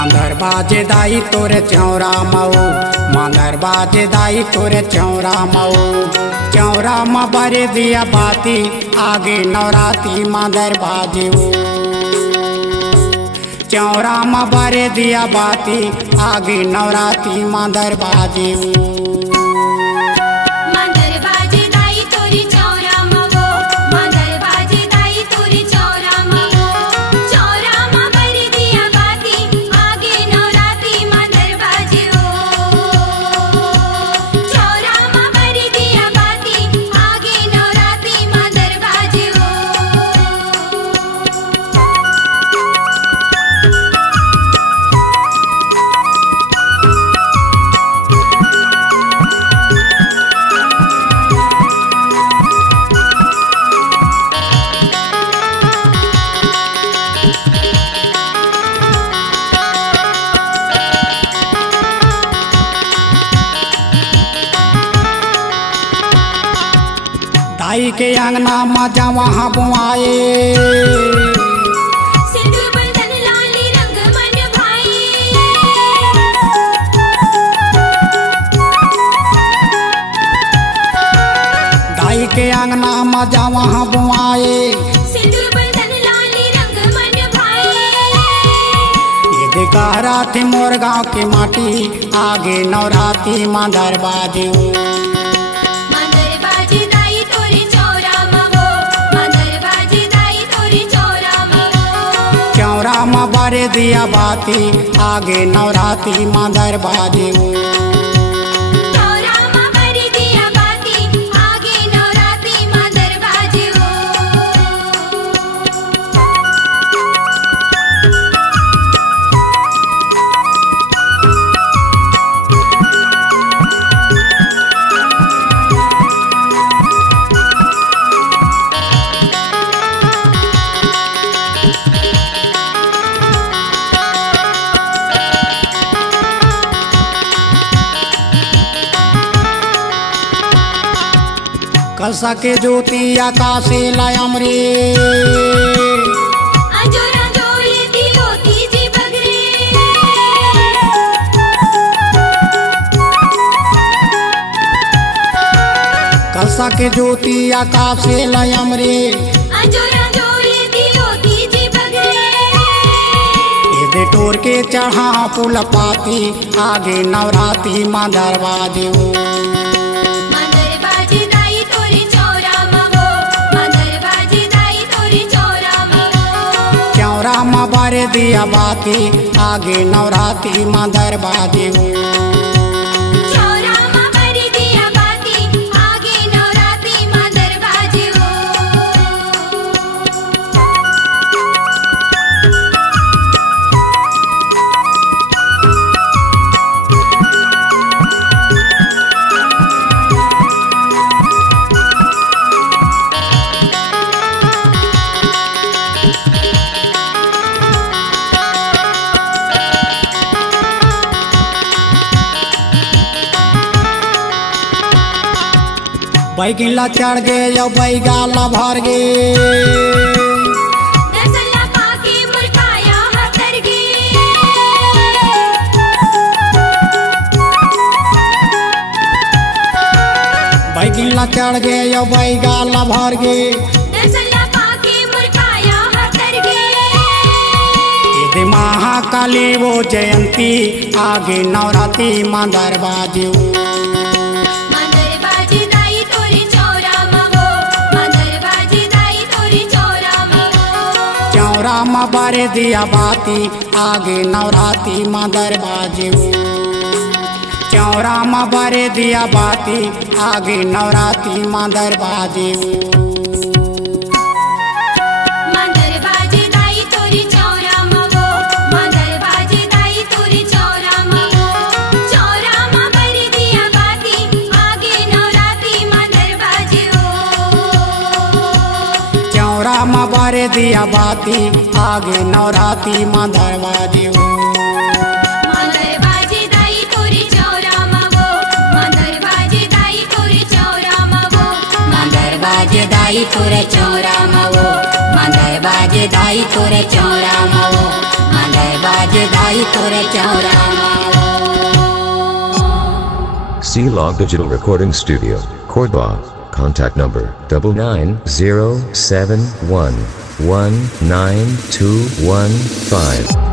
मांदर बाजे दाई तोरे चौरा मऊ, मांदर बाजे दाई तोरे चौरा मऊ। चौरा म बरे दिया बाती आगे नवराती मांदर बाजे। चौरा म बरे दिया बाती आगे नवराती मांदर बाजे। दाई के अंगना मजा वहाँ बुआए, सिंदूर बंधन लाली रंग मन भाई। दाई के अंगना मजा वहाँ बुआए, सिंदूर बंधन लाली रंग मन भाई। ये दिखारा थी मोर गाँव की माटी आगे नवराती मांदर बाजे। चौरा म बरे दिया बाती आगे नवराती मांदर बाजे। चौरा म बरे दिया बाती आगे नवराती मांदर बाजे। कलसा के ज्योति आकाशे लायम रे, अंजोरा जोड़ी दी होती जी बगरे। कलसा के ज्योति आकाशे लायम रे, अंजोरा जोड़ी दी होती जी बगरे। ये टोर के चढ़ा पुल पाती आगे नवराती मांदर बाजे। चौरा म बरे दिया बाती आगे नवराती मांदर बाजे। चौरा म बरे दिया बाती आगे नवराती मांदर बाजे। बैगिला चढ़ गे यो बैगाला भर गे, दसला पाके मुरकाया हतर गे। बैगिला चढ़ गे यो बैगाला भर गे, दसला पाके मुरकाया हतर गे। ये महाकाली वो जयंती आगे नवराती मांदर बाजे। चौरा म बरे दिया बाती आगे नवराती मांदर बाजे। चौरा म बरे दिया बाती आगे नवराती मांदर बाजे। मांदर बाजे दाई तोरी चौरा मवो, मांदर बाजे दाई तोरी चौरा मवो। चौरा म बरे दिया बाती आगे नवराती मांदर बाजे। चौरा म बरे दिया बाती आगे नवराती मांदर बाजे। मांदर बाजे दाई तोरी चौरा मवो, मांदर बाजे दाई तोरी चौरा मवो। मांदर बाजे दाई तोरे चौरा मवो, मांदर बाजे दाई तोरे चौरा मवो। मांदर बाजे बाजेदाई तोरे चौरा माओ। C-Log Digital Recording Studio, Cordoba. Contact number 9907119215.